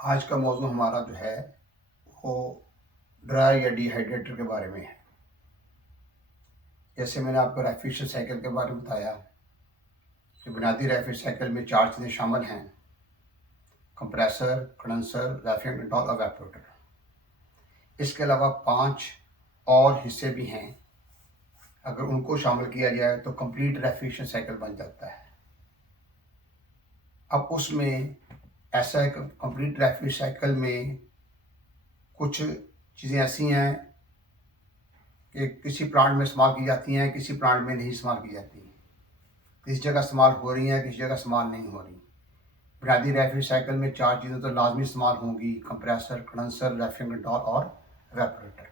आज का मौजू हमारा जो है वो ड्राई या डिहाइड्रेटर के बारे में है। जैसे मैंने आपको रेफ्रिजरेशन साइकिल के बारे में बताया कि बुनियादी रेफ्रिजरेशन साइकिल में 4 चीज़ें शामिल हैं: कंप्रेसर, कंडेंसर, रेफ्रिजरेंट और एवापोरेटर। इसके अलावा 5 और हिस्से भी हैं। अगर उनको शामिल किया जाए तो कंप्लीट रेफ्रिजरेशन साइकिल बन जाता है। अब उसमें ऐसा है कि कंप्लीट रेफ्रिजरेशन साइकिल में कुछ चीज़ें ऐसी हैं कि किसी प्लांट में इस्तेमाल की जाती हैं, किसी प्लांट में नहीं इस्तेमाल की जाती। किसी जगह इस्तेमाल हो रही हैं, किसी जगह इस्तेमाल नहीं हो रही। बुनियादी रेफ्रिजरेशन साइकिल में 4 चीज़ें तो लाजमी इस्तेमाल होंगी: कंप्रेसर, कंडेंसर, रेफ्रिजरेंट और एवापोरेटर।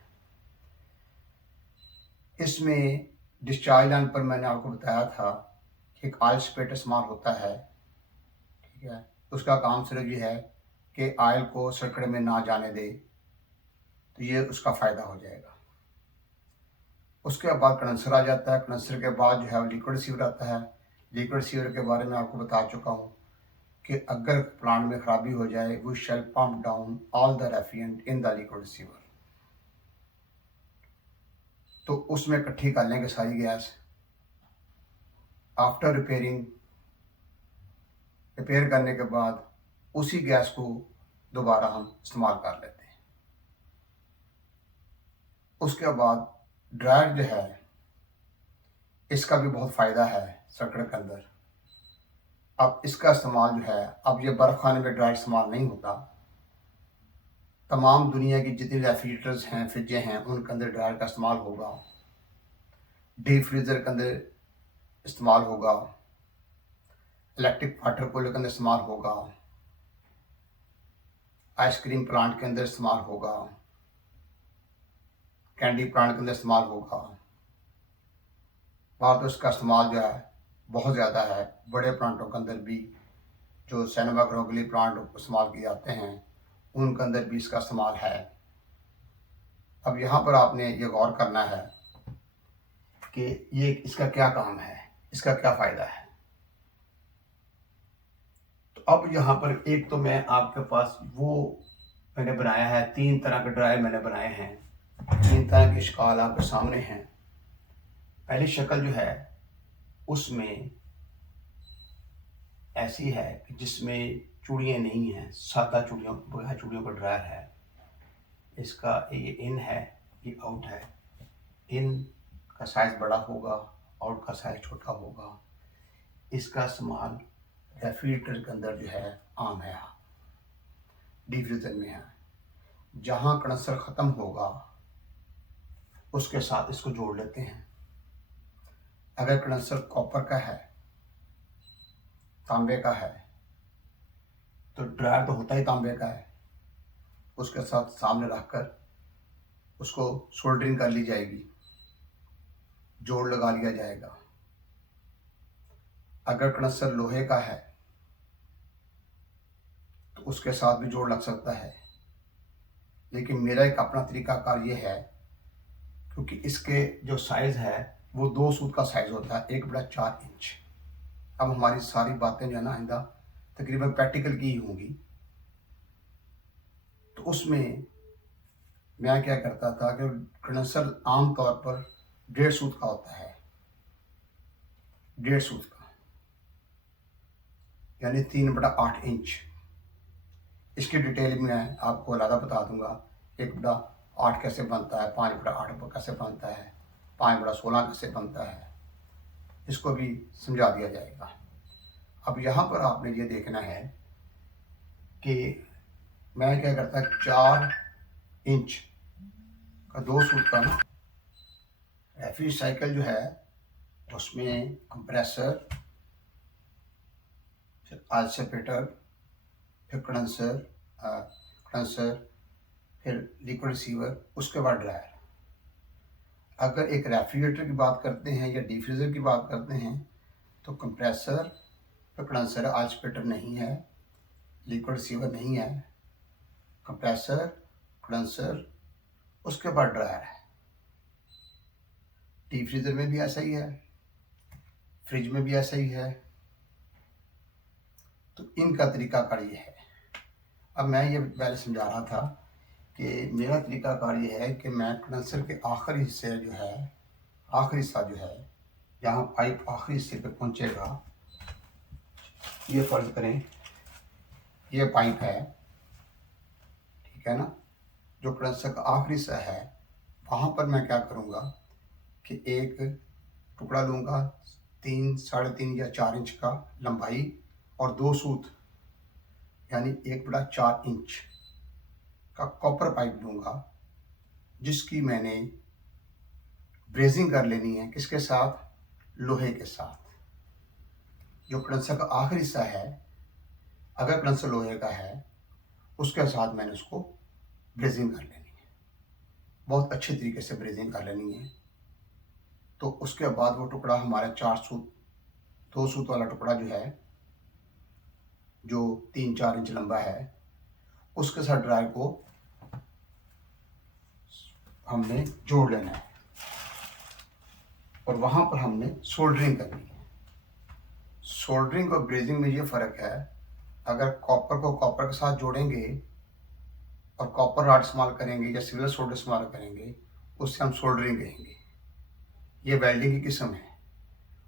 इसमें डिस्चार्ज लाइन पर मैंने आपको बताया था कि एक ऑयल स्प्रेटर इस्तेमाल होता है, ठीक है। उसका काम सिर्फ ये है कि ऑयल को सर्किट में ना जाने दे, तो ये उसका फ़ायदा हो जाएगा। उसके बाद कंडेंसर आ जाता है। कंडेंसर के बाद जो है वो लिक्विड रिसीवर आता है। लिक्विड रिसीवर के बारे में आपको बता चुका हूँ कि अगर प्लांट में खराबी हो जाए, we shall pump down all the refrigerant in the liquid receiver. तो उसमें इकट्ठी कर लेंगे सारी गैस। आफ्टर रिपेयर करने के बाद उसी गैस को दोबारा हम इस्तेमाल कर लेते हैं। उसके बाद ड्रायर जो है, इसका भी बहुत फ़ायदा है सर्किट के अंदर। अब इसका इस्तेमाल जो है, अब ये बर्फ़ खाने में ड्रायर इस्तेमाल नहीं होता। तमाम दुनिया की जितनी रेफ्रिजरेटर्स हैं, फ्रिजें हैं, उनके अंदर ड्रायर का इस्तेमाल होगा। डीप फ्रीज़र के अंदर इस्तेमाल होगा। इलेक्ट्रिक वाटर कूलर के अंदर इस्तेमाल होगा। आइसक्रीम प्लांट के अंदर इस्तेमाल होगा। कैंडी प्लांट के अंदर इस्तेमाल होगा। बात तो इसका इस्तेमाल जो है बहुत ज़्यादा है। बड़े प्लांटों के अंदर भी, जो सिनेमाघरों के लिए प्लांट इस्तेमाल किए जाते हैं, उनके अंदर भी इसका इस्तेमाल है। अब यहाँ पर आपने ये गौर करना है कि ये इसका क्या काम है, इसका क्या फ़ायदा है। तो अब यहाँ पर एक तो मैं आपके पास वो मैंने बनाया है, 3 तरह के ड्रायर मैंने बनाए हैं। 3 तरह के इश्काल आपके सामने हैं। पहली शक्ल जो है उसमें ऐसी है कि जिसमें चूड़ियाँ नहीं हैं, सादा चूड़ियों बगैर चूड़ियों का ड्रायर है। इसका ये इन है, ये आउट है। इन का साइज़ बड़ा होगा, आउट का साइज़ छोटा होगा। इसका इस्तेमाल रेफ्रिजरेटर के अंदर जो है आम है, डीप फ्रीजर में है। जहाँ कंडेंसर ख़त्म होगा उसके साथ इसको जोड़ लेते हैं। अगर कंडेंसर कॉपर का है, तांबे का है, तो ड्रायर तो होता ही तांबे का है, उसके साथ सामने रखकर उसको सोल्डरिंग कर ली जाएगी, जोड़ लगा लिया जाएगा। अगर कंडेंसर लोहे का है तो उसके साथ भी जोड़ लग सकता है, लेकिन मेरा एक अपना तरीकाकार ये है, क्योंकि इसके जो साइज़ है वो 2 सूत का साइज़ होता है, 1/4 इंच। अब हमारी सारी बातें जो है ना आइंदा तकरीबन प्रैक्टिकल की ही होंगी। तो उसमें मैं क्या करता था कि कंडेंसर आम तौर पर 1.5 सूत का होता है, 1.5 सूत का, यानी 3/8 इंच। इसकी डिटेल में मैं आपको अलग बता दूंगा। 1/8 कैसे बनता है, 5/8 कैसे बनता है, 5/16 कैसे बनता है, इसको भी समझा दिया जाएगा। अब यहाँ पर आपने ये देखना है कि मैं क्या करता, 4 इंच का 2 सूत का ना रेफ्रिज साइकिल जो है उसमें कंप्रेसर, फिर ऑयल सेपरेटर, फिर कंडेंसर, फिर लिक्विड रिसीवर, उसके बाद ड्रायर। अगर एक रेफ्रिजरेटर की बात करते हैं या डिफ्यूज़र की बात करते हैं तो कंप्रेसर, फिर कंडेंसर, ऑयल सेपरेटर नहीं है, लिक्विड रिसीवर नहीं है, कंप्रेसर, कंडेंसर, उसके बाद ड्रायर है। डीप फ्रीज़र में भी ऐसा ही है, फ्रिज में भी ऐसा ही है। तो इनका तरीकाकार ये है। अब मैं ये पहले समझा रहा था कि मेरा तरीकाकार ये है कि मैं कंडेंसर के आखिरी हिस्से जो है, आखिरी हिस्सा जो है, जहाँ पाइप आखिरी हिस्से पे पहुँचेगा, ये फ़र्ज़ करें ये पाइप है, ठीक है ना, जो कंडेंसर का आखिरी हिस्सा है, वहाँ पर मैं क्या करूँगा कि एक टुकड़ा लूँगा 3, साढ़े 3 या 4 इंच का लंबाई और 2 सूत यानी 1/4 इंच का कॉपर पाइप लूँगा, जिसकी मैंने ब्रेजिंग कर लेनी है। किसके साथ? लोहे के साथ। जो कंडेंसर का आखिरी हिस्सा है, अगर कंडेंसर लोहे का है, उसके साथ मैंने उसको ब्रेजिंग कर लेनी है, बहुत अच्छे तरीके से ब्रेजिंग कर लेनी है। तो उसके बाद वो टुकड़ा हमारा 4 सूत, 2 सूत वाला टुकड़ा जो है, जो 3-4 इंच लंबा है, उसके साथ ड्रायर को हमने जोड़ लेना है और वहाँ पर हमने सोल्डरिंग करनी है। सोल्डरिंग और ब्रेजिंग में ये फ़र्क है, अगर कॉपर को कॉपर के साथ जोड़ेंगे और कॉपर रॉड इस्तेमाल करेंगे या सिल्वर सोल्डर इस्तेमाल करेंगे, उससे हम सोल्डरिंग कहेंगे। ये वेल्डिंग की किस्म है।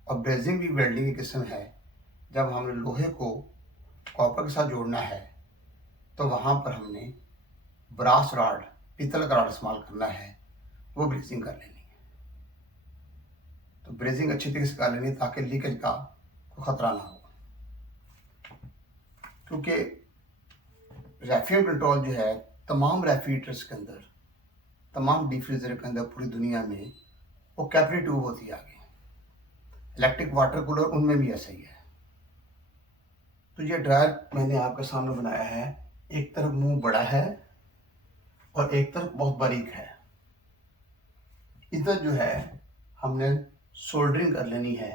और ब्रेजिंग भी वेल्डिंग की किस्म है। जब हमने लोहे को कॉपर के साथ जोड़ना है तो वहाँ पर हमने ब्रास रॉड, पीतल का रॉड इस्तेमाल करना है, वो ब्रेजिंग कर लेनी है। तो ब्रेजिंग अच्छी तरीके से कर लेनी ताकि लीकेज का कोई ख़तरा ना हो। क्योंकि रेफ्रिजरेशन कंट्रोल जो है, तमाम रेफ्रिजरेटर्स के अंदर, तमाम डीप फ्रीजर के अंदर पूरी दुनिया में वो कैपिलरी ट्यूब होती है आगे। इलेक्ट्रिक वाटर कूलर उनमें भी ऐसा ही है। तो ये ड्रायर मैंने आपके सामने बनाया है, एक तरफ मुंह बड़ा है और एक तरफ बहुत बारीक है। इधर जो है हमने सोल्डरिंग कर लेनी है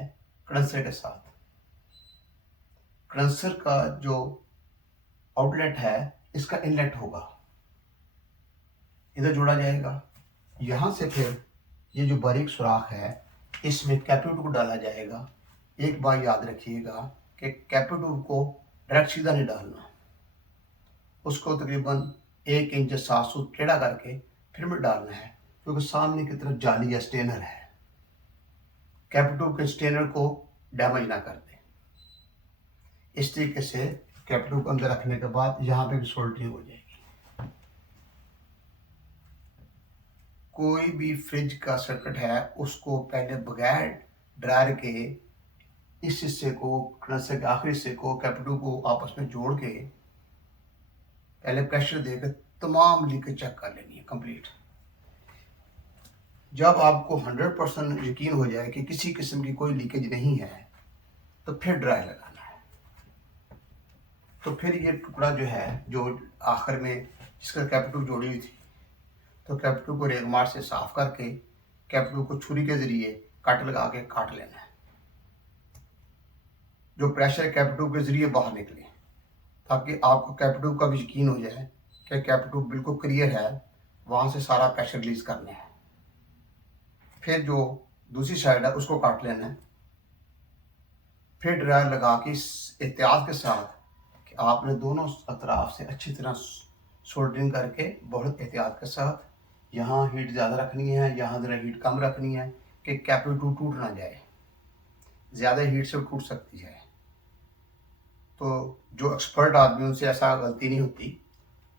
कंडेंसर के साथ। कंडेंसर का जो आउटलेट है, इसका इनलेट होगा, इधर जोड़ा जाएगा। यहाँ से फिर ये जो बारीक सुराख है, इसमें कैपिलरी ट्यूब डाला जाएगा। एक बात याद रखिएगा कि कैपिलरी ट्यूब को डायरेक्ट सीधा नहीं डालना, उसको तकरीबन 1 इंच 7 सूत टेढ़ा करके फिर में डालना है, क्योंकि सामने की तरफ जाली या स्टेनर है, कैपिलरी ट्यूब के स्टेनर को डैमेज ना कर दे। इस तरीके से कैपिलरी ट्यूब अंदर रखने के बाद यहाँ पे भी सोल्डरिंग हो जाएगी। कोई भी फ्रिज का सर्किट है, उसको पहले बगैर ड्रायर के इस हिस्से को, कंडेंसर के आखिरी हिस्से को, कैपिलरी ट्यूब को आपस में जोड़ के पहले प्रेशर देकर तमाम लीकेज चेक कर लेनी है कंप्लीट। जब आपको 100% यकीन हो जाए कि किसी किस्म की कोई लीकेज नहीं है, तो फिर ड्रायर लगाना है। तो फिर ये टुकड़ा जो है, जो आखिर में जिसका कैपिलरी ट्यूब जोड़ी हुई थी, तो कैपिलरी ट्यूब को रेगमार से साफ करके कैपिलरी ट्यूब को छुरी के जरिए कट लगा के काट लेना है, जो प्रेशर कैपिलरी ट्यूब के जरिए बाहर निकले, ताकि आपको कैपिलरी ट्यूब का भी यकीन हो जाए कि कैपिलरी ट्यूब बिल्कुल क्लियर है, वहाँ से सारा प्रेशर रिलीज करना है। फिर जो दूसरी साइड है उसको काट लेना है। फिर ड्रायर लगा के इस एहतियात के साथ कि आपने दोनों अतराफ से अच्छी तरह सोल्डरिंग करके बहुत एहतियात के साथ, यहाँ हीट ज़्यादा रखनी है, यहाँ ज़रा हीट कम रखनी है कि कैपिलरी ट्यूब टूट ना जाए, ज़्यादा हीट से टूट सकती है। तो जो एक्सपर्ट आदमी, उनसे ऐसा गलती नहीं होती।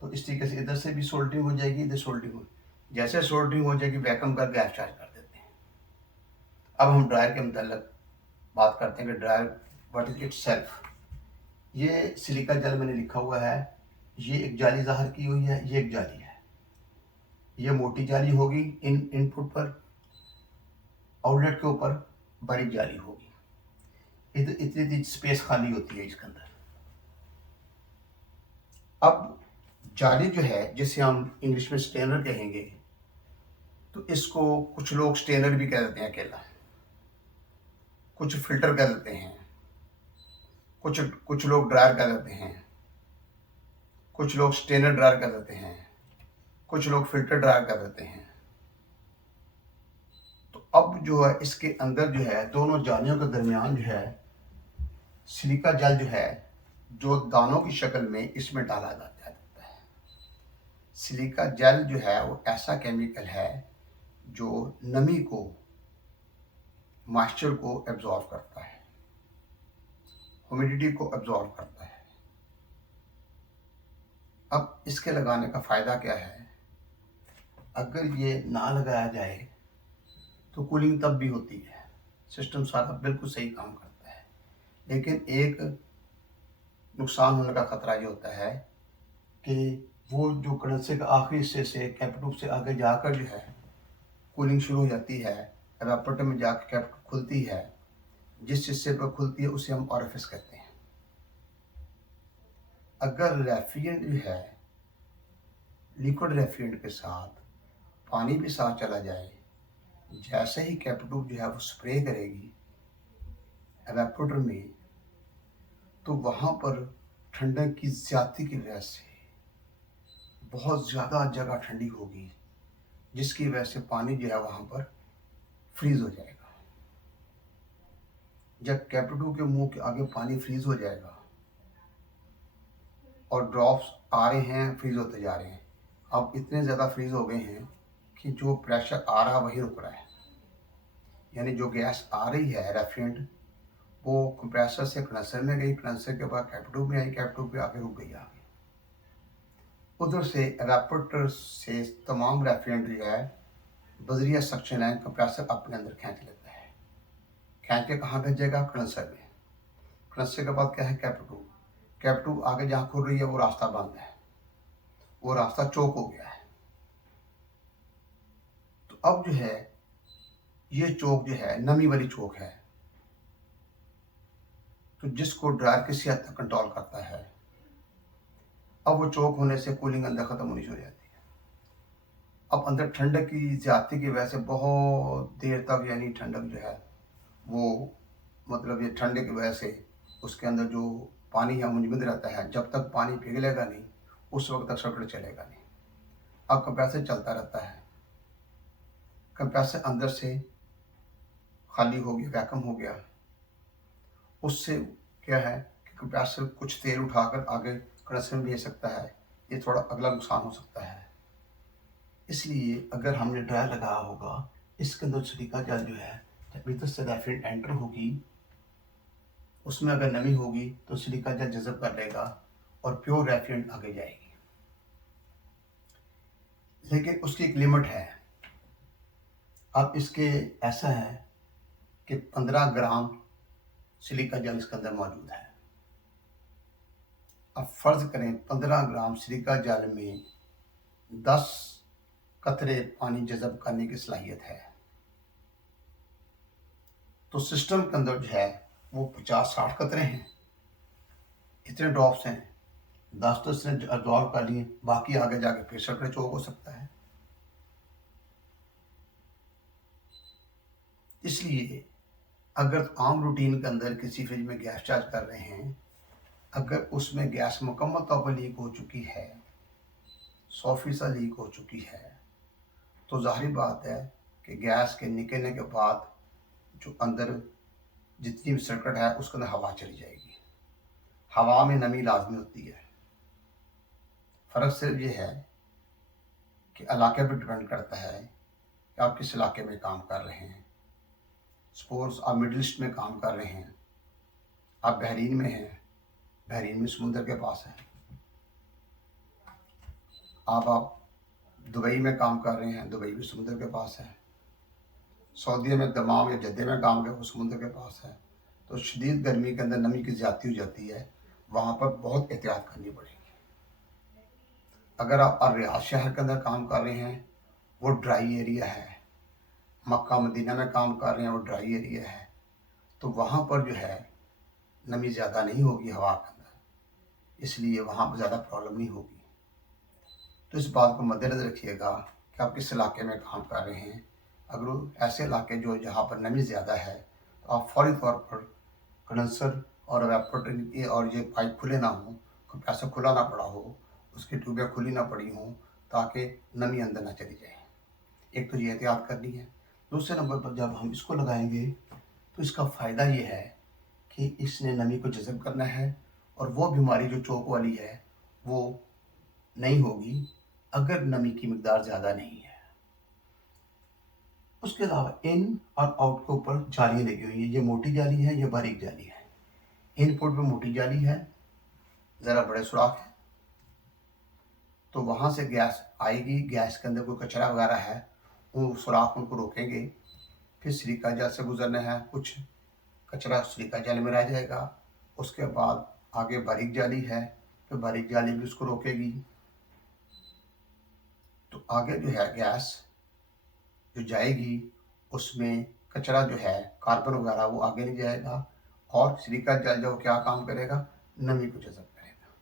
तो इस तरीके से इधर से भी सोल्डरिंग हो जाएगी, इधर सोल्डरिंग हो, जैसे सोल्डरिंग हो जाएगी वैक्यूम कर गैस चार्ज कर देते हैं। अब हम ड्रायर के मतलब बात करते हैं कि dryer what is it's self. ये सिलिका जेल मैंने लिखा हुआ है, ये एक जाली ज़ाहिर की हुई है, ये एक जाली है, ये मोटी जाली होगी इनपुट पर, आउटलेट के ऊपर बारीक जाली होगी। इधर इतनी स्पेस खाली होती है इसके अंदर। अब जाली जो है, जिसे हम इंग्लिश में स्टेनर कहेंगे, तो इसको कुछ लोग स्टेनर भी कह देते हैं अकेला, कुछ फिल्टर कह देते हैं, कुछ लोग ड्रायर कह देते हैं, कुछ लोग स्टेनर ड्रायर कह देते हैं, कुछ लोग फिल्टर ड्रायर कह देते हैं। तो अब जो है इसके अंदर जो है, दोनों जालियों के दरमियान जो है सिलिका जेल जो है, जो दानों की शक्ल में इसमें डाला जाता है, सिलिका जेल जो है वो ऐसा केमिकल है जो नमी को, मॉइस्चर को एब्जॉर्ब करता है, ह्यूमिडिटी को एब्जॉर्ब करता है। अब इसके लगाने का फ़ायदा क्या है? अगर ये ना लगाया जाए तो कूलिंग तब भी होती है, सिस्टम सारा बिल्कुल सही काम करता है, लेकिन एक नुकसान होने का ख़तरा ये होता है कि वो जो कंडेंसर का आखिरी हिस्से से कैप ट्यूब से आगे जाकर जो है कूलिंग शुरू हो जाती है, एवापोरेटर में जाकर कैप खुलती है, जिस हिस्से पर खुलती है उसे हम ऑरिफिस कहते हैं। अगर रेफ्रिजरेंट जो है लिक्विड रेफ्रिजरेंट के साथ पानी भी साथ चला जाए, जैसे ही कैप ट्यूब जो है वो स्प्रे करेगी एवापोरेटर में, तो वहाँ पर ठंडक की ज़्यादती की वजह से बहुत ज़्यादा जगह ठंडी होगी, जिसकी वजह से पानी जो है वहाँ पर फ्रीज़ हो जाएगा। जब कैप ट्यूब के मुंह के आगे पानी फ्रीज़ हो जाएगा और ड्रॉप्स आ रहे हैं, फ्रीज़ होते जा रहे हैं, अब इतने ज़्यादा फ्रीज़ हो गए हैं कि जो प्रेशर आ रहा वही रुक रहा है, यानी जो गैस आ रही है रेफ्रिजरेंट वो कंप्रेसर से कंडेंसर में गई, कंडेंसर के बाद कैप ट्यूब में आई, कैप ट्यूब पे आके रुक गई आगे। उधर से एवापोरेटर से तमाम रेफ्रिजरेंट जो है बजरिया सक्शन है, कंप्रेसर अपने अंदर खींच लेता है। खींच के कहाँ भेजेगा? कंडेंसर में। कंडेंसर के बाद क्या है? Cap tube. कैप ट्यूब आगे जहाँ खुल रही है वो रास्ता बंद है, वो रास्ता चौक हो गया है। तो अब जो है ये चौक जो है नमी वाली चौक है, तो जिसको ड्रायर किसी हद तक कंट्रोल करता है। अब वो चौक होने से कूलिंग अंदर ख़त्म होनी शुरू हो जाती है। अब अंदर ठंडक की ज़्यादती की वजह से बहुत देर तक, यानी ठंडक जो है वो, मतलब ये ठंडे की वजह से उसके अंदर जो पानी है मुंजमद रहता है, जब तक पानी पिघलेगा नहीं उस वक्त तक सर्किट चलेगा नहीं। अब कंप्रेसर चलता रहता है, कंप्रेसर अंदर से खाली हो गया, वैक्यूम हो गया, उससे क्या है कि कंप्रेसर कुछ तेल उठाकर आगे कंडेंसर में भेज सकता है, ये थोड़ा अगला नुकसान हो सकता है। इसलिए अगर हमने ड्रायर लगाया होगा, इसके अंदर सिलिका जेल जो है जब इधर से रेफ्रिजरेंट एंटर होगी, उसमें अगर नमी होगी तो सिलिका जेल जज़ब कर लेगा और प्योर रेफ्रिजरेंट आगे जाएगी। लेकिन उसकी एक लिमिट है। अब इसके ऐसा है कि 15 ग्राम सिलिका जेल इसके अंदर मौजूद है। अब फ़र्ज़ करें 15 ग्राम सिलिका जेल में 10 कतरे पानी जज़ब करने की सलाहियत है, तो सिस्टम के अंदर जो है वो 50-60 कतरे हैं, इतने ड्रॉप्स हैं। 10 तो इसने एब्जॉर्ब कर लिए, बाकी आगे जाके फिर सर्किट चौक हो सकता है। इसलिए अगर आम रूटीन के अंदर किसी फ्रिज में गैस चार्ज कर रहे हैं, अगर उसमें गैस मुकम्मल तौर पर लीक हो चुकी है, 100% लीक हो चुकी है, तो ज़ाहिर बात है कि गैस के निकलने के बाद जो अंदर जितनी भी सर्किट है उसके अंदर हवा चली जाएगी। हवा में नमी लाजमी होती है। फ़र्क सिर्फ ये है कि इलाके पर डिपेंड करता है कि आप किस इलाके में काम कर रहे हैं। सपोज आप मिडिल ईस्ट में काम कर रहे हैं, आप बहरीन में हैं, बहरीन में समुंदर के पास है। आप दुबई में काम कर रहे हैं, दुबई भी समुंदर के पास है। सऊदी में दमाम या जद्दे में काम कर, वो समुंदर के पास है। तो शदीद गर्मी के अंदर नमी की ज़्यादती हो जाती है, वहाँ पर बहुत एहतियात करनी पड़ेगी। अगर आप रियाद शहर के अंदर काम कर रहे हैं, वो ड्राई एरिया है, मक्का मदीना में काम कर रहे हैं, वो ड्राई एरिया है, तो वहाँ पर जो है नमी ज़्यादा नहीं होगी हवा के अंदर, इसलिए वहाँ पर ज़्यादा प्रॉब्लम नहीं होगी। तो इस बात को मद्देनज़र रखिएगा कि आप किस इलाके में काम कर रहे हैं। अगर ऐसे इलाके जो जहाँ पर नमी ज़्यादा है, तो आप फौरी तौर पर कंडेंसर और एवापोरेटर और ये पाइप खुले ना हों, कंप्रेसर खुला ना पड़ा हो, उसकी ट्यूबें खुली ना पड़ी हों, ताकि नमी अंदर ना चली जाए। एक तो ये एहतियात करनी है। दूसरे नंबर पर जब हम इसको लगाएंगे तो इसका फ़ायदा ये है कि इसने नमी को जज़ब करना है और वो बीमारी जो चौक वाली है वो नहीं होगी। अगर नमी की मकदार ज़्यादा नहीं है। उसके अलावा इन और आउट के ऊपर जालियाँ लगी हुई हैं। ये मोटी जाली है, ये बारीक जाली है। इनपुट पे मोटी जाली है, ज़रा बड़े सुराख है, तो वहाँ से गैस आएगी। गैस के अंदर कोई कचरा वगैरह है, वो सुराख उनको रोकेंगे। फिर सिलिका जेल से गुजरना है, कुछ कचरा सिलिका जेल में रह जाएगा। उसके बाद आगे बारीक जाली है, तो बारीक जाली भी उसको रोकेगी। तो आगे जो है गैस जो जाएगी, उसमें कचरा जो है कार्बन वगैरह वो आगे नहीं जाएगा, और सिलिका जेल जो क्या काम करेगा, नमी को जज़ब करेगा।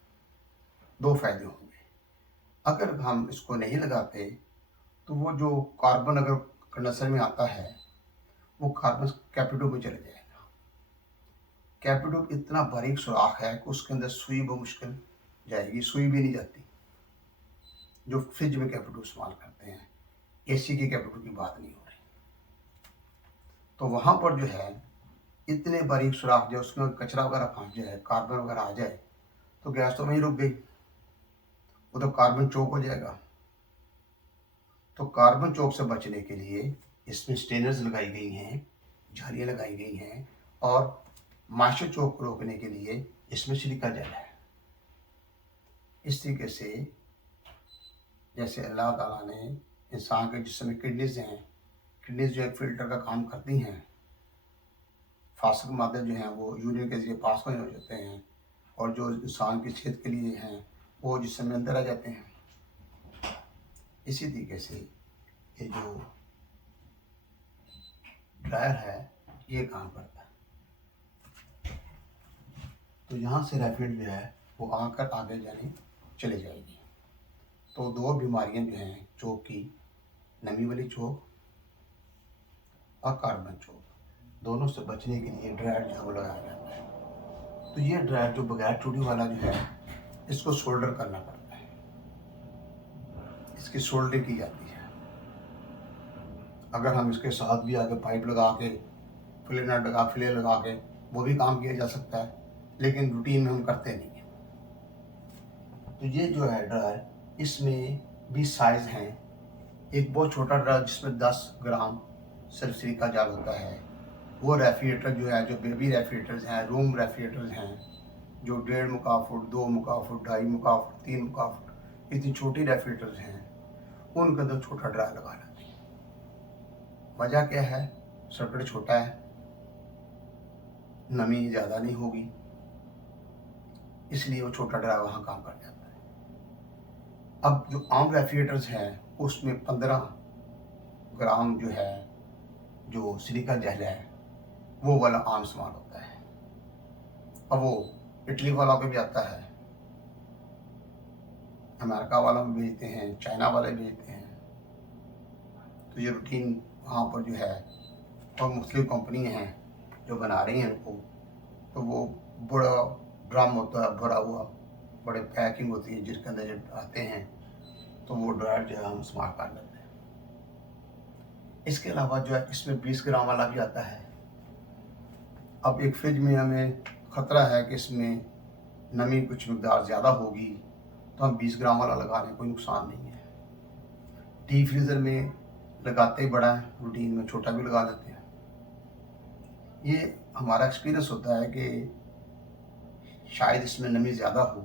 दो फायदे होंगे। अगर हम इसको नहीं लगाते तो वो जो कार्बन अगर कंडेंसर में आता है, वो कार्बन कैपिटो में चले जाएगा। कैपिटो इतना बारीक सुराख है कि उसके अंदर सुई बहुत मुश्किल जाएगी, सुई भी नहीं जाती। जो फ्रिज में कैपिटो इस्तेमाल करते हैं, एसी की कैपिटो की बात नहीं हो रही। तो वहाँ पर जो है इतने बारीक सुराख, जो उसमें कचरा वगैरह फंस जाए, कार्बन वगैरह आ जाए, तो गैस तो वहीं रुक गई, वो तो कार्बन चौक हो जाएगा। तो कार्बन चौक से बचने के लिए इसमें स्टेनर्स लगाई गई हैं, जालियाँ लगाई गई हैं, और मास्टर चौक को रोकने के लिए इसमें सिलिका जेल है। इस तरीके से जैसे अल्लाह ताला ने इंसान के जिस्म में किडनीज हैं, किडनीज जो एक फ़िल्टर का काम करती हैं, फास्क मादे जो हैं वो यूरिन के ज़रिए पास हो जाते हैं, और जो इंसान की सेहत के लिए हैं वो जिस्म में अंदर आ जाते हैं। इसी तरीके से ये जो ड्रायर है ये काम करता है। तो यहाँ से रैपिड जो है वो आकर आगे जाने चले जाएगी। तो दो बीमारियाँ जो हैं, चौक की, नमी वाली चौक और कार्बन चौक, दोनों से बचने के लिए ड्रायर जो है वो लगाया जाता है। तो ये ड्रायर जो बगैर चूड़ी वाला जो है, इसको सोल्डर करना पड़ता है, इसकी सोल्डरिंग की जाती है। अगर हम इसके साथ भी आगे पाइप लगा के, फिले लगा के वो भी काम किया जा सकता है, लेकिन रूटीन में हम करते नहीं हैं। तो ये जो है ड्रायर, इसमें भी साइज़ हैं। एक बहुत छोटा ड्रायर जिसमें 10 ग्राम सिर्फ सिलिका जेल होता है, वो रेफ्रिजरेटर जो है, जो बेबी रेफ्रिजरेटर्स हैं, रूम रेफ्रिजरेटर्स हैं, जो 1.5 मुका फुट, 2 मुका फुट, 2.5 मुका फुट, 3 मुका फुट, इतनी छोटी रेफ्रिजरेटर्स हैं, उनके अंदर छोटा ड्रायर लगा लेते हैं। वजह क्या है? सर्किट छोटा है, नमी ज़्यादा नहीं होगी, इसलिए वो छोटा ड्रायर वहाँ काम कर जाता है। अब जो आम रेफ्रिजरेटर्स हैं उसमें 15 ग्राम जो है, जो सिलिका जेल है, वो वाला आम इस्तेमाल होता है। अब वो इटली वाला को भी आता है, अमेरिका वाला भी भेजते हैं, चाइना वाले भेजते हैं। तो ये रूटीन वहाँ पर जो है, और मुख्तलिफ कंपनी हैं जो बना रही हैं इनको। तो वो बड़ा ड्रम होता है भरा हुआ, बड़े पैकिंग होती है जिसके अंदर जब आते हैं, तो वो ड्रायर जो है हम इस्तेमाल कर लेते हैं। इसके अलावा जो है इसमें 20 ग्राम वाला भी आता है। अब एक फ्रिज में हमें ख़तरा है कि इसमें नमी कुछ मकदार ज़्यादा होगी, तो हम 20 ग्राम वाला लगा लें, कोई नुकसान नहीं है। डीप फ्रीज़र में लगाते ही बड़ा है, रूटीन में छोटा भी लगा लेते हैं। ये हमारा एक्सपीरियंस होता है कि शायद इसमें नमी ज़्यादा हो,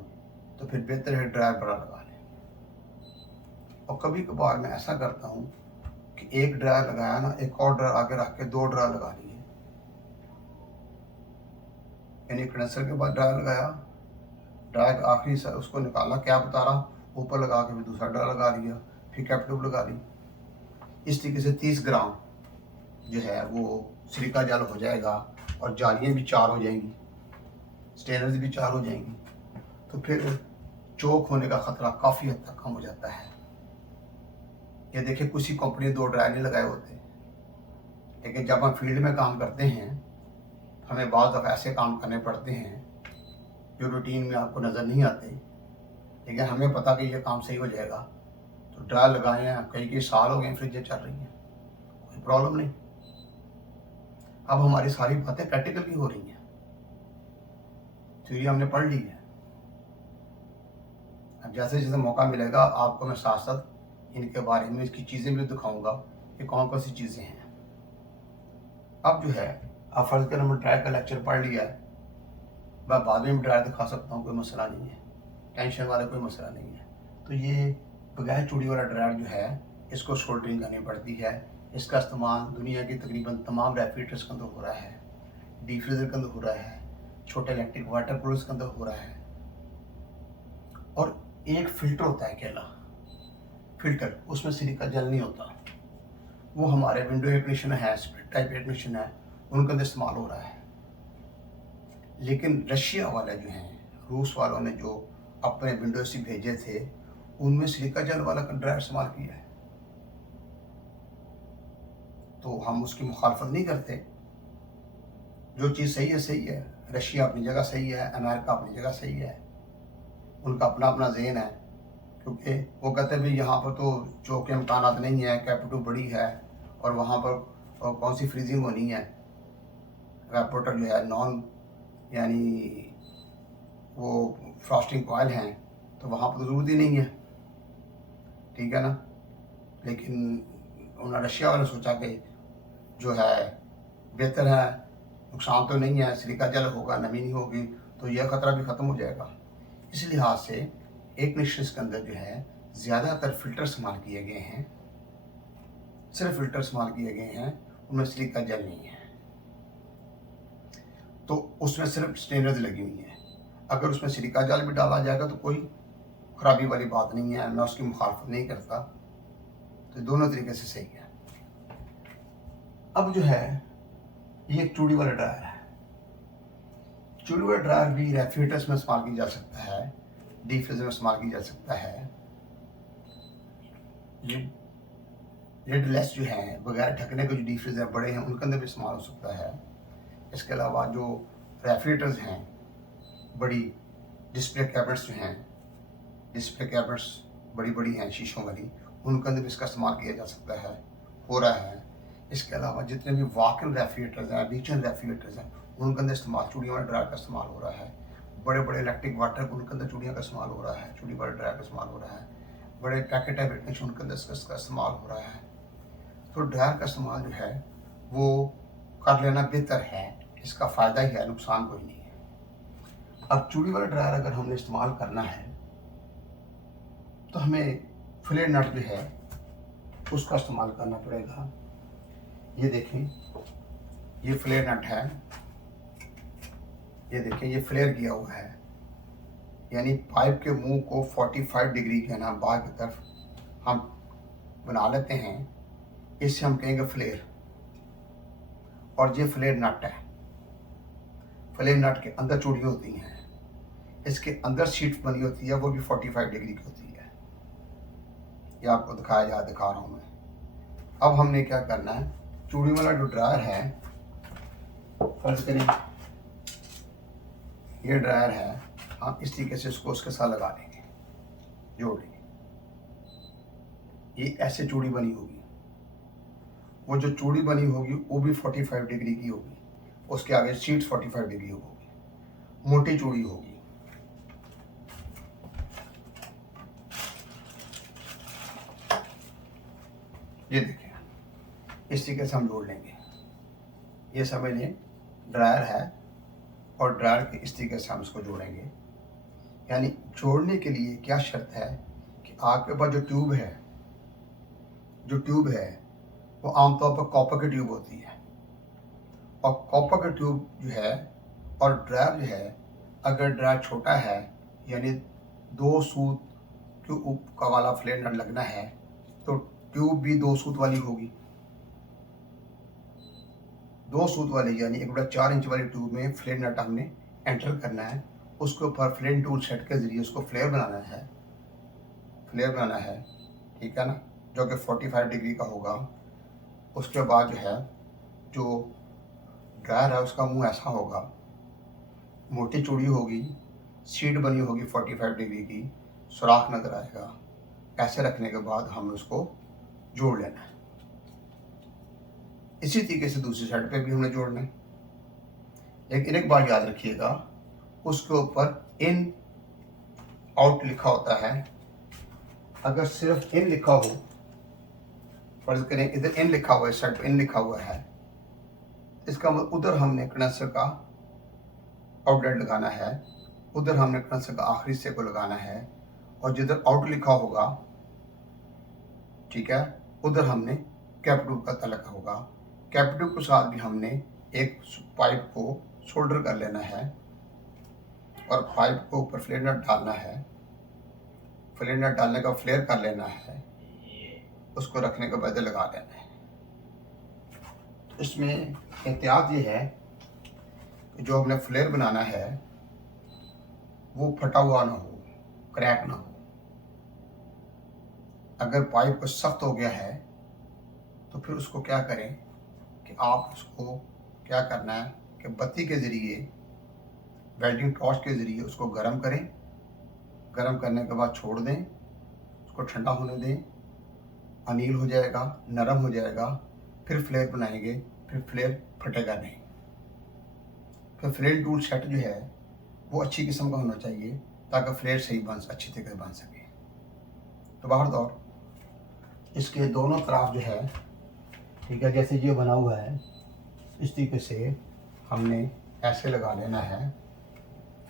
तो फिर बेहतर है ड्रायर बड़ा लगा लें। और कभी कभार मैं ऐसा करता हूँ कि एक ड्रायर लगाया ना, एक और ड्रायर आगे रख के 2 ड्रायर लगा लिए, यानी कंडेंसर के बाद ड्रायर लगाया, ड्रायर आखिरी से उसको निकाला, क्या बता रहा, ऊपर लगा के फिर दूसरा ड्रायर लगा लिया, फिर कैप ट्यूब लगा ली। इस तरीके से 30 ग्राम जो है वो सिलिका जेल हो जाएगा, और जालियाँ भी 4 हो जाएंगी, स्टेनर्स भी 4 हो जाएंगी। तो फिर चोक होने का ख़तरा काफ़ी हद तक कम हो जाता है। ये देखिए, किसी कंपनी ने 2 ड्रायर नहीं लगाए होते, लेकिन जब हम फील्ड में काम करते हैं, हमें बाज़ दफ़ा ऐसे काम करने पड़ते हैं जो रूटीन में आपको नज़र नहीं आते, लेकिन हमें पता कि ये काम सही हो जाएगा। तो ड्रायर लगाए हैं, कई साल हो गए फ्रिजें चल रही हैं, कोई प्रॉब्लम नहीं। अब हमारी सारी बातें प्रैक्टिकल की हो रही हैं, थ्योरी हमने पढ़ ली है, अब जैसे जैसे मौका मिलेगा आपको मैं साथ साथ इनके बारे में इसकी चीज़ें भी दिखाऊंगा कि कौन कौन सी चीज़ें हैं। अब जो है आप फर्ज करें मैंने ड्रायर का लेक्चर पढ़ लिया है, मैं बाद में भी ड्रायर दिखा सकता हूँ, कोई मसला नहीं है, टेंशन वाला कोई मसला नहीं है। तो ये बगैर चूड़ी वाला ड्रायर जो है इसको सोल्डरिंग करनी पड़ती है। इसका इस्तेमाल दुनिया की तकरीबन तमाम रेफ्रिजरेटर्स के अंदर हो रहा है, डीप फ्रीजर के अंदर हो रहा है, छोटे इलेक्ट्रिक वाटर कूलर्स के अंदर हो रहा है। और एक फिल्टर होता है अकेला फिल्टर, उसमें सिलिका जेल नहीं होता, वो हमारे विंडो एयर कंडीशनर है, स्प्लिट टाइप एयर कंडीशनर है, उनके अंदर इस्तेमाल हो रहा है। लेकिन रशिया वाले जो हैं, रूस वालों ने जो अपने विंडो से भेजे थे उनमें सिलिका जेल वाला ड्रायर इस्तेमाल किया है। तो हम उसकी मुखालफत नहीं करते, जो चीज़ सही है सही है। रशिया अपनी जगह सही है, अमेरिका अपनी जगह सही है, उनका अपना अपना जहन है। क्योंकि वो कहते हैं भाई यहाँ पर तो जो के इम्कानात नहीं है, कैपिटल बड़ी है और वहाँ पर कौन सी फ्रीजिंग होनी है, एवापोरेटर जो है नॉन यानी वो फ्रॉस्टिंग कॉयल हैं, तो वहाँ पर तो ज़रूरत ही नहीं है, ठीक है ना। लेकिन उन्होंने रशिया वाले सोचा कि जो है बेहतर है, नुकसान तो नहीं है, सिलिका जेल होगा, नमी नहीं होगी, तो यह ख़तरा भी ख़त्म हो जाएगा। इस लिहाज से एक कंडीशनर्स के अंदर जो है ज़्यादातर फ़िल्टर इस्तेमाल किए गए हैं, सिर्फ फ़िल्टर इस्तेमाल किए गए हैं, उनमें सिलिका जेल नहीं है। तो उसमें सिर्फ स्टेनर्स लगी हुई हैं। अगर उसमें सिलिका जेल भी डाला जाएगा तो कोई ख़राबी वाली बात नहीं है, मैं उसकी मुखालफत नहीं करता, तो दोनों तरीके से सही है। अब जो है ये एक चूड़ी वाला ड्रायर है। चूड़ी वाला ड्रायर भी रेफ्रिजरेटर्स में इस्तेमाल किया जा सकता है, डीप फ्रीजर में इस्तेमाल किया जा सकता है। लिडलेस जो है बगैर ढकने के जो डीप फ्रीजर बड़े हैं उनके अंदर भी इस्तेमाल हो सकता है। इसके अलावा जो रेफ्रिजरेटर्स हैं, बड़ी डिस्प्ले कैबिनेट्स जो हैं, डिस्प्ले कैबिनेट्स बड़ी बड़ी हैं शीशों वाली, उनके अंदर भी इसका इस्तेमाल किया जा सकता है, हो रहा है। इसके अलावा जितने भी वॉक इन रेफ्रिजरेटर्स हैं, रीचन रेफ्रिजरेटर्स हैं, उनके अंदर इस्तेमाल चूड़ियों वाले ड्रायर का इस्तेमाल हो रहा है। बड़े बड़े इलेक्ट्रिक वाटर उनके अंदर चूड़ियों का इस्तेमाल हो रहा है, चूड़ी वाले ड्रायर का इस्तेमाल हो रहा है। बड़े पैकेट टाइप उनके अंदर इसका इस्तेमाल हो रहा है। तो ड्रायर का इस्तेमाल जो है वो कर लेना बेहतर है, इसका फ़ायदा ही है, नुकसान कोई नहीं है। अब चूड़ी वाला ड्रायर अगर हमने इस्तेमाल करना है तो हमें फ्लेयर नट जो है उसका इस्तेमाल करना पड़ेगा। ये देखें, ये फ्लेयर नट है, ये देखें ये फ्लेयर किया हुआ है, यानी पाइप के मुंह को 45 डिग्री के ना बाहर की तरफ हम बना लेते हैं, इससे हम कहेंगे फ्लेयर। और ये फ्लेयर नट है, फ्लेयर नट के अंदर चूड़ी होती हैं, इसके अंदर सीट बनी होती है, वो भी 45 डिग्री की होती है। ये आपको दिखा रहा हूँ मैं। अब हमने क्या करना है, चूड़ी वाला जो ड्रायर है, फर्ज करें ये ड्रायर है, हम इस तरीके से इसको उसके साथ लगा लेंगे, जोड़ लेंगे। ये ऐसे चूड़ी बनी होगी, वो जो चूड़ी बनी होगी वो भी 45 डिग्री की होगी, उसके आगे सीट 45 डिग्री होगी, मोटी चूड़ी होगी। ये देखें, इस तरीके से हम जोड़ लेंगे। ये समझ लें ड्रायर है और ड्रायर के इस तरीके से हम इसको जोड़ेंगे। यानी जोड़ने के लिए क्या शर्त है कि आपके पास जो ट्यूब है वो आमतौर पर कॉपर की ट्यूब होती है, और कॉपर की ट्यूब जो है और ड्रायर जो है, अगर ड्रायर छोटा है यानी 2 सूत के का वाला फ्लेयर नट लगना है तो ट्यूब भी 2 सूत वाली होगी। 2 सूत वाली यानी 1/4 इंच वाली ट्यूब में फ्लेयर नट हमने एंटर करना है, उसके ऊपर फ्लेयर टूल सेट के ज़रिए उसको फ्लेयर बनाना है, ठीक है ना, जो कि 45 डिग्री का होगा। उसके बाद जो है जो ड्रायर है उसका मुंह ऐसा होगा, मोटी चूड़ी होगी, सीट बनी होगी 45 डिग्री की, सुराख नज़र आएगा। ऐसे रखने के बाद हम उसको जोड़ लेना है। इसी तरीके से दूसरी साइड पे भी हमने जोड़ना है। लेकिन एक बात याद रखिएगा, उसके ऊपर इन आउट लिखा होता है, अगर सिर्फ इन लिखा हो, फर्ज करें इधर इन लिखा हुआ है, साइड पर इन लिखा हुआ है, इसका मतलब उधर हमने कंडेंसर का आउटलेट लगाना है, उधर हमने कंडेंसर का आखिरी हिस्से को लगाना है, और जिधर आउट लिखा होगा, ठीक है, उधर हमने कैपिटल का तलक होगा। कैपिटल के साथ भी हमने एक पाइप को सोल्डर कर लेना है और पाइप को ऊपर फ्लेयर नट डालना है। फ्लेयर नट डालने का फ्लेयर कर लेना है, उसको रखने के बाद लगा लेना है। तो इसमें एहतियात ये है कि जो हमने फ्लेयर बनाना है वो फटा हुआ ना हो, क्रैक ना हो। अगर पाइप सख्त हो गया है तो फिर उसको क्या करें कि आप उसको क्या करना है कि बत्ती के ज़रिए, वेल्डिंग टॉर्च के ज़रिए उसको गर्म करें। गर्म करने के बाद छोड़ दें, उसको ठंडा होने दें, अनील हो जाएगा, नरम हो जाएगा, फिर फ्लेयर बनाएंगे, फिर फ्लेयर फटेगा नहीं। फिर फ्लेयर टूल सेट जो है वो अच्छी किस्म का होना चाहिए ताकि फ्लेयर सही अच्छी तरीके से बन सके। तो बाहर दौर इसके दोनों तरफ जो है, ठीक है, जैसे ये बना हुआ है इस तरीके से हमने ऐसे लगा लेना है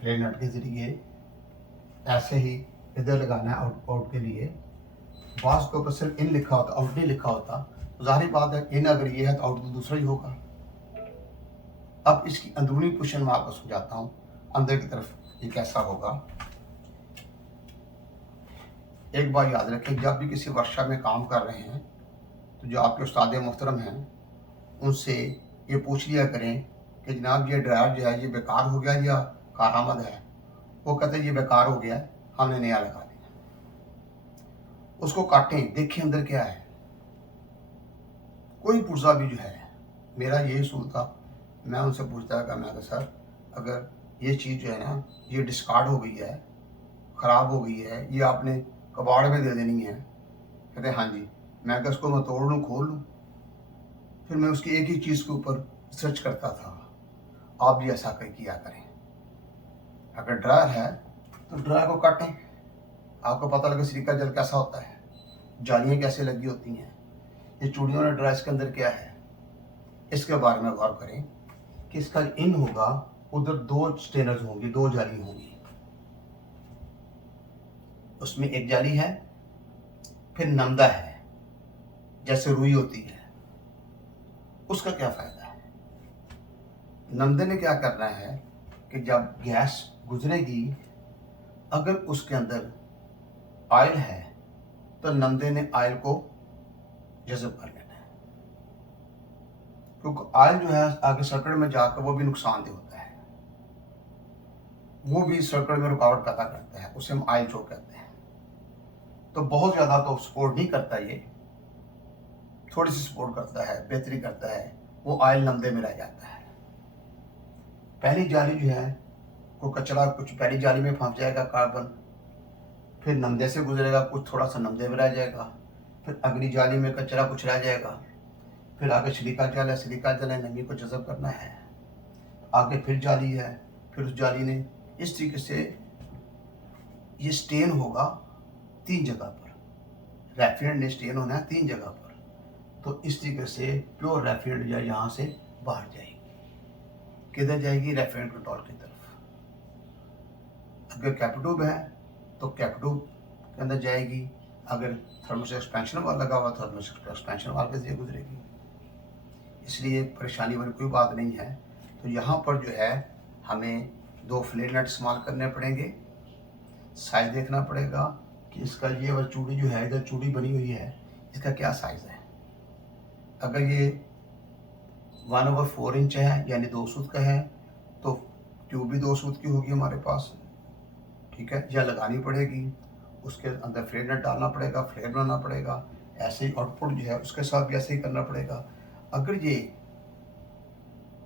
फ्लेयर नट के ज़रिए, ऐसे ही इधर लगाना है आउट के लिए। बास के ऊपर सिर्फ इन लिखा होता, आउट नहीं लिखा होता, तो जाहिर बात है इन अगर ये है तो आउट तो दूसरा ही होगा। अब इसकी अंदरूनी पोजीशन मैं आपको समझाता हूँ, अंदर की तरफ ये कैसा होगा। एक बार याद रखें, जब भी किसी वर्कशॉप में काम कर रहे हैं तो जो आपके उस्ताद मोहतरम हैं उनसे ये पूछ लिया करें कि जनाब ये ड्रायर जो है ये बेकार हो गया या कारआमद है। वो कहते हैं ये बेकार हो गया है, हमने नया लगा दिया। उसको काटें, देखें अंदर क्या है। कोई पुर्जा भी जो है, मेरा यही उसूल था, मैं उनसे पूछता था, मैं सर अगर ये चीज़ जो है ना ये डिस्कार्ड हो गई है, ख़राब हो गई है, ये आपने कबाड़ में दे देनी है। कहते हाँ जी। मैं क्या उसको मैं तोड़ लूँ, खोल लूँ? फिर मैं उसकी एक ही चीज़ के ऊपर सर्च करता था। आप भी ऐसा किया करें। अगर ड्रायर है तो ड्रायर को काटें, आपको पता लगे सिलिका जल कैसा होता है, जालियाँ कैसे लगी होती हैं, ये चूड़ियों ने ड्रायर के अंदर क्या है, इसके बारे में गौर करें कि इसका इन होगा, उधर दो स्टेनर्स होंगी, दो जाली होंगी, उसमें एक जाली है, फिर नमदा है जैसे रुई होती है। उसका क्या फ़ायदा है? नमदे ने क्या करना है कि जब गैस गुजरेगी, अगर उसके अंदर ऑयल है तो नमदे ने ऑयल को जज़ब कर लेना है, क्योंकि ऑयल जो है आगे सर्किट में जाकर वो भी नुकसानदेह होता है, वो भी सर्किट में रुकावट पैदा करता है, उसे हम ऑयल चोक कहते हैं। तो बहुत ज़्यादा तो सपोर्ट नहीं करता, ये थोड़ी सी सपोर्ट करता है, बेहतरी करता है, वो ऑयल नमदे में रह जाता है। पहली जाली जो है को कचरा कुछ पहली जाली में फंस जाएगा कार्बन, फिर नमदे से गुजरेगा, कुछ थोड़ा सा नमदे में रह जाएगा, फिर अगली जाली में कचरा कुछ रह जाएगा, फिर आगे सिलिका जल है, सिलिका जल है, नमी को जज़ब करना है, आगे फिर जाली है, फिर उस जाली ने इस तरीके से ये स्टेन होगा 3 जगह पर, रेफ्रिजरेंट ने स्टेन होना है 3 जगह पर। तो इस तरीके से प्योर रेफ्रिजरेंट जो यहाँ से बाहर जाएगी, किधर जाएगी? रेफ्रिजरेंट कंट्रोल की तरफ। अगर कैपिट्यूब है तो कैपिट्यूब के अंदर जाएगी, अगर थर्मोस एक्सपेंशन वाल लगा हुआ थर्मोस एक्सपेंशन वाल के जरिए गुजरेगी, इसलिए परेशानी वाली कोई बात नहीं है। तो यहाँ पर जो है हमें 2 फ्लेयर नट इस्तेमाल करने पड़ेंगे। साइज़ देखना पड़ेगा कि इसका ये वाली चूड़ी जो है, इधर चूड़ी बनी हुई है, इसका क्या साइज़ है। अगर ये 1/4 इंच है यानी 2 सूत का है तो ट्यूब भी 2 सूत की होगी हमारे पास, ठीक है, या लगानी पड़ेगी, उसके अंदर फ्लेयर नट डालना पड़ेगा, फ्लेयर बनाना पड़ेगा, ऐसे ही आउटपुट जो है उसके साथ भी ऐसे ही करना पड़ेगा। अगर ये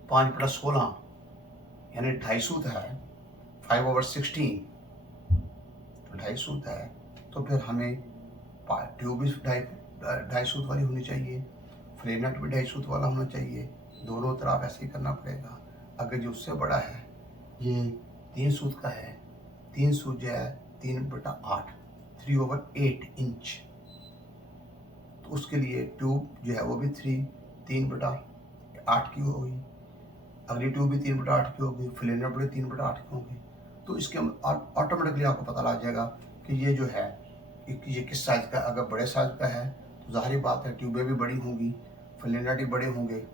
5/16 यानी 2.5 सूत है, 5/16 तो 2.5 सूत है, तो फिर हमें ट्यूब भी 2.5 सूत वाली होनी चाहिए, फ्लेयर नट भी 2.5 सूत वाला होना चाहिए, दोनों तरफ ऐसे ही करना पड़ेगा। अगर जो उससे बड़ा है, ये 3 सूत का है, 3 सूत जो है 3/8, 3/8 इंच। तो उसके लिए ट्यूब जो है वो भी 3/8 की होगी, अगली ट्यूब भी 3/8 की होगी, फिलेंडर भी 3/8 की होगी। तो इसके ऑटोमेटिकली आपको पता लग जाएगा कि ये जो है ये किस साइज़ का। अगर बड़े साइज़ का है तो ज़ाहिर बात है ट्यूबें भी बड़ी होंगी, फिलेंडर भी बड़े होंगे,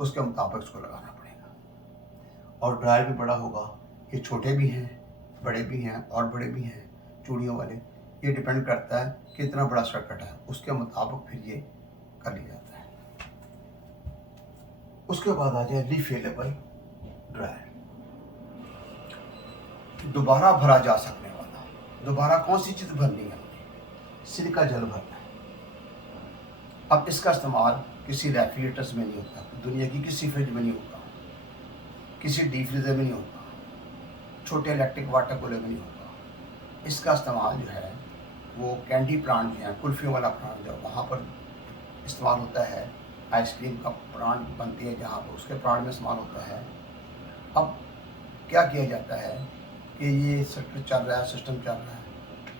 उसके मुताबिक उसको लगाना पड़ेगा। और ड्रायर भी बड़ा होगा। ये छोटे भी हैं, बड़े भी हैं और बड़े भी हैं चूड़ियों वाले। ये डिपेंड करता है कि कितना बड़ा सर्किट है, उसके मुताबिक फिर ये कर लिया जाता है। उसके बाद आ जाए रिफिलेबल ड्रायर, दोबारा भरा जा सकने वाला। दोबारा कौन सी चीज़ भरनी है? सिलिका जेल भरना है। अब इसका इस्तेमाल किसी रेफ्रिजरेटर्स में नहीं होता, दुनिया की किसी फ्रिज में नहीं होता, किसी डीप फ्रीजर में नहीं होता, छोटे इलेक्ट्रिक वाटर कूलर में नहीं होता। इसका इस्तेमाल जो है वो कैंडी प्लांट जो है, कुल्फियों वाला प्लांट जो वहाँ पर इस्तेमाल होता है। आइसक्रीम का प्लांट बनती है जहाँ पर, उसके प्लांट में इस्तेमाल होता है। अब क्या किया जाता है कि ये सिस्टम चल रहा है,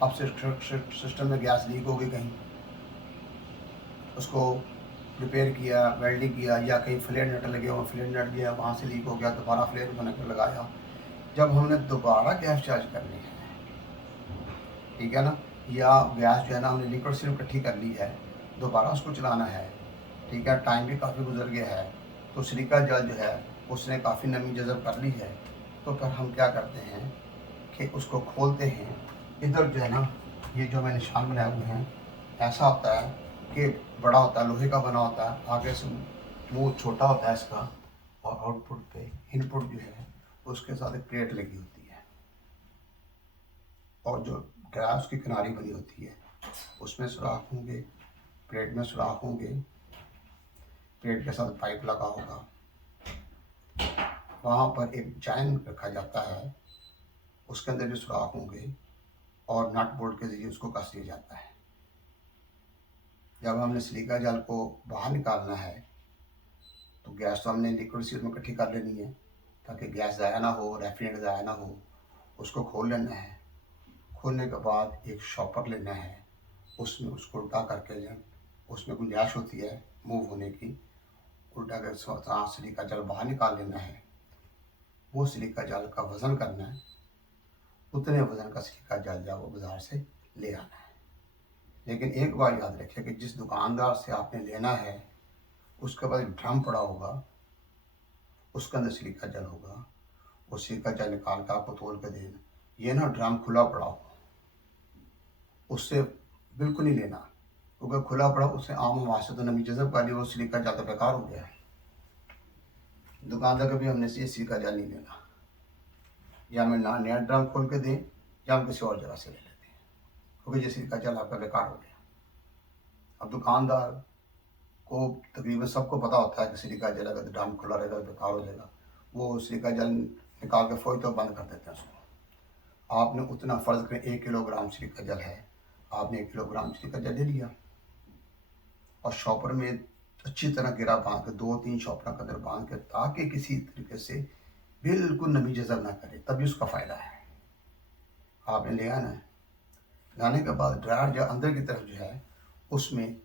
अब सिस्टम में गैस लीक हो गई कहीं, उसको रिपेयर किया, वेल्डिंग किया, या कहीं फ्लेयर नट लगे हुए, फ्लेयर नट गया वहाँ से लीक हो गया, दोबारा फ्लेयर बना कर लगाया। जब हमने दोबारा गैस चार्ज करनी है, ठीक है ना, या गैस जो है ना हमने लिक्विड सिर्फ इकट्ठी कर ली है, दोबारा उसको चलाना है, ठीक है, टाइम भी काफ़ी गुजर गया है, तो सिलिका जेल जो है उसने काफ़ी नमी जज़ब कर ली है। तो फिर हम क्या करते हैं कि उसको खोलते हैं। इधर जो है ना ये जो मैं निशान बनाए हुए हैं, ऐसा होता है कि बड़ा होता है, लोहे का बना होता है, आगे से मुंह छोटा होता है इसका, और आउटपुट पे इनपुट जो है उसके साथ एक प्लेट लगी होती है, और जो गैस की किनारी बनी होती है उसमें सुराख होंगे, प्लेट में सुराख होंगे, प्लेट के साथ पाइप लगा होगा, वहाँ पर एक चैन रखा जाता है, उसके अंदर भी सुराख होंगे, और नट बोल्ट के जरिए उसको कस दिया जाता है। जब हमने सिलिका जेल को बाहर निकालना है तो गैस तो हमने लिक्विड सी उसमें इकट्ठी कर लेनी है ताकि गैस ज़ाया ना हो, रेफ्रिजरेंट ज़ाया ना हो। उसको खोल लेना है। खोलने के बाद एक शॉपर लेना है, उसमें उसको उल्टा करके जो उसमें गुंजाइश होती है मूव होने की, उल्टा कर सिलिका जेल बाहर निकाल लेना है। वो सिलिका जेल का वज़न करना है, उतने वज़न का सिलिका जेल जो वो बाज़ार से ले आना है। लेकिन एक बात याद रखिए कि जिस दुकानदार से आपने लेना है उसके बाद एक ड्रम पड़ा होगा, उसके अंदर सिलिका जेल होगा, वो सिलिका जेल निकाल कर आपको तोल के देना। ये ना ड्रम खुला पड़ा हो, उससे बिल्कुल नहीं लेना, क्योंकि खुला पड़ा उससे आम हवा से तो नमी जज़ब कर ली, वो सिलिका जेल तो बेकार हो गया है। दुकानदार कभी हमने से सिलिका जेल नहीं लेना, या हमें ना नया ड्रम खोल के दें या हम किसी और जगह से ले लेते हैं, क्योंकि ये सिलिका जेल आपका बेकार हो गया। अब दुकानदार को तकरीबन सबको पता होता है कि सिलिका जेल अगर ड्रम खुला रहेगा तो बेकार हो जाएगा, वो सिलिका जेल निकाल के फौरी तो बंद कर देते हैं उसको। आपने उतना फ़र्ज़ करें 1 किलोग्राम सिलिका जेल है, आपने 1 किलोग्राम सिलिका जेल ले लिया और शॉपर में अच्छी तरह गिरा बांध के 2-3 शॉपर के अंदर बांध के, ताकि किसी तरीके से बिल्कुल नमी जज़ब ना करे, तभी उसका फ़ायदा है। आपने ले आना है, लाने के बाद ड्रायर जो अंदर की तरफ जो है उसमें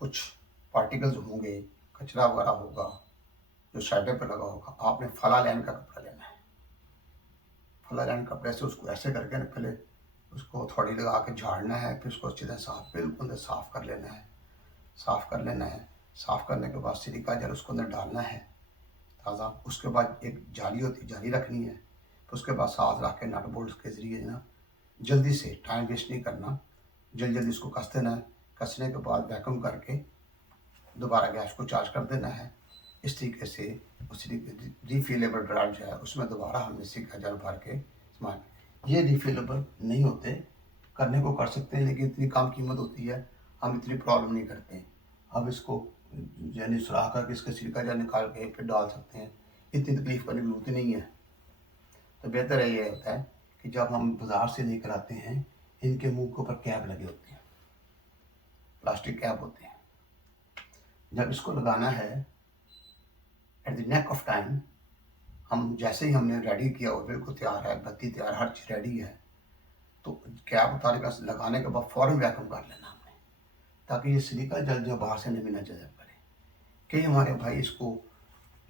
कुछ पार्टिकल्स होंगे, कचरा वगैरह होगा जो साइडर पर लगा होगा। आपने फला लाइन का कपड़ा लेना है, फला लाइन कपड़े से उसको ऐसे करके ना पहले उसको थोड़ी लगा के झाड़ना है, फिर उसको अच्छी तरह साफ बिल्कुल अंदर साफ़ कर लेना है। साफ़ कर लेना है, साफ़ करने के बाद सिलिका जेल उसको अंदर डालना है ताज़ा। उसके बाद एक जाली होती है, जाली रखनी है, तो उसके बाद साथ रख के नट बोल्ट के ज़रिए ना जल्दी से, टाइम वेस्ट नहीं करना, जल्दी उसको कस देना है। कसने के बाद वैक्यूम करके दोबारा गैस को चार्ज कर देना है। इस तरीके से उस रिफिलेबल ड्रायर जो है उसमें दोबारा हमने सिलिका जेल भर के इस्तेमाल। ये रिफिलेबल नहीं होते, करने को कर सकते हैं लेकिन इतनी कम कीमत होती है, हम इतनी प्रॉब्लम नहीं करते। अब इसको यानी सुराख करके इसका सिलिका जेल निकाल के फिर डाल सकते हैं, इतनी तकलीफ़ करने की ज़रूरत नहीं है। तो बेहतर है ये होता है कि जब हम बाज़ार से लेकर आते हैं, इनके मुंह के ऊपर कैप लगे होते हैं, प्लास्टिक कैप होते हैं। जब इसको लगाना है at the neck of time, हम जैसे ही हमने रेडी किया हो, बिल्कुल तैयार है, बत्ती तैयार, हर चीज़ रेडी है, तो कैप उतारने का लगाने के बाद फ़ौरन वैक्यूम कर लेना हमने, ताकि ये सिलिका जेल जो बाहर से नमी ना जज़ब करे। कई हमारे भाई इसको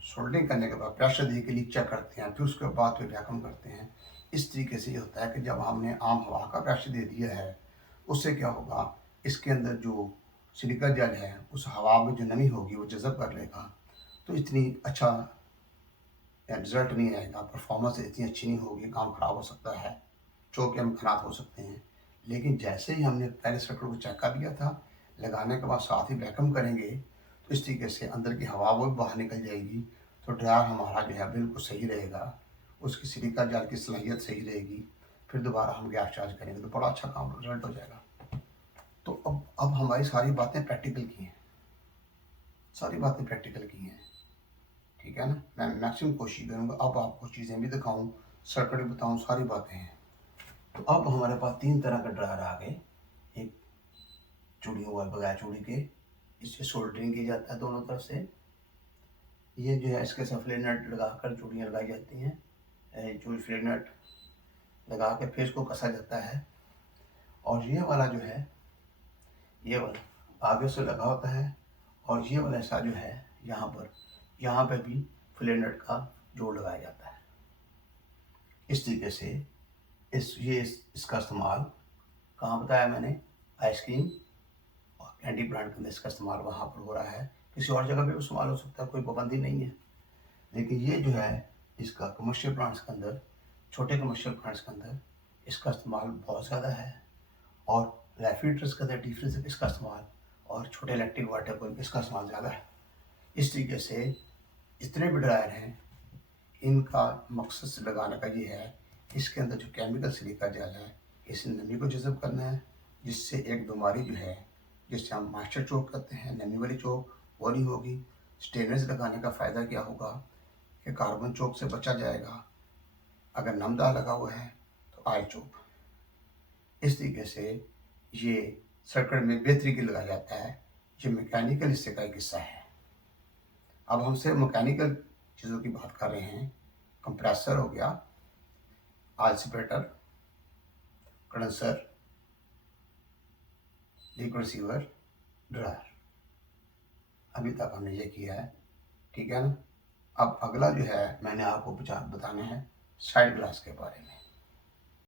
सोल्डरिंग करने के बाद प्रेशर दे के लीक चेक करते हैं, फिर उसके बाद फिर वैक्यूम करते हैं। इस तरीके से ये होता है कि जब हमने आम हवा का प्रेशर दे दिया है, उससे क्या होगा, इसके अंदर जो सिलिका जेल है उस हवा में जो नमी होगी वो जज़ब कर लेगा, तो इतनी अच्छा रिजल्ट नहीं आएगा, परफॉर्मेंस इतनी अच्छी नहीं होगी, काम ख़राब हो सकता है, चौक के इम्कानात हो सकते हैं। लेकिन जैसे ही हमने पहले सर्किट को चेक कर लिया था, लगाने के बाद साथ ही वैक्यूम करेंगे, तो इस तरीके से अंदर की हवा वो भी बाहर निकल जाएगी, तो ड्रायर हमारा जो है बिल्कुल सही रहेगा, उसकी सिलिका जेल की सलाहियत सही रहेगी। फिर दोबारा हम गैस चार्ज करेंगे तो बड़ा अच्छा काम रिजल्ट हो जाएगा। तो अब हमारी सारी बातें प्रैक्टिकल की हैं, सारी बातें प्रैक्टिकल की हैं, ठीक है ना। मैं मैक्सिमम कोशिश करूँगा अब आपको चीज़ें भी दिखाऊँ, सर्किट भी बताऊँ, सारी बातें हैं। तो अब हमारे पास 3 तरह का ड्रायर आ गए। एक चूड़ियों वाला बगैर चूड़ी के, इससे सोल्डरिंग की जाता है दोनों तरफ से। ये जो है इसके सफले नट लगाकर चूड़ियाँ लगाई जाती हैं, चूड़ी फ्लेट नट लगा के फिर इसको कसा जाता है। और ये वाला जो है, ये वाला आगे से लगा होता है, और ये वाला ऐसा जो है यहाँ पर भी फ्लेट नट का जोड़ लगाया जाता है। इस तरीके से इसका इस्तेमाल कहाँ बताया मैंने, आइसक्रीम और कैंडी ब्रांड के अंदर इसका इस्तेमाल वहाँ पर हो रहा है। किसी और जगह भी इस्तेमाल हो सकता है, कोई पाबंदी नहीं है। लेकिन ये जो है इसका कमर्शियल प्लांट्स के अंदर, छोटे कमर्शियल प्लांट्स के अंदर इसका इस्तेमाल बहुत ज़्यादा है। और रेफ्रिजरेटर्स के अंदर, डीप फ्रीजर इसका इस्तेमाल, और छोटे इलेक्ट्रिक वाटर को इसका इस्तेमाल ज़्यादा है। इस तरीके से जितने भी ड्रायर हैं, इनका मकसद से लगाने का ये है, इसके अंदर जो केमिकल सिलिका जेल है, इस नमी को जज़ब करना है, जिससे एक बीमारी जो है, जिससे हम मॉइस्चर चोक कहते हैं, नमी वाली चोक, वो नहीं होगी। स्टेनलेस लगाने का फ़ायदा क्या होगा कि कार्बन चोक से बचा जाएगा। अगर नमदार लगा हुआ है तो ऑयल चोक। इस तरीके से ये सर्किट में बेहतरी के लगाया जाता है। ये मैकेनिकल हिस्से का एक हिस्सा है। अब हम सिर्फ मैकेनिकल चीज़ों की बात कर रहे हैं। कंप्रेसर हो गया, oil separator, condenser, liquid receiver, dryer, अभी तक हमने ये किया है, ठीक है ना। अब अगला जो है मैंने आपको बताना है साइड ग्लास के बारे में।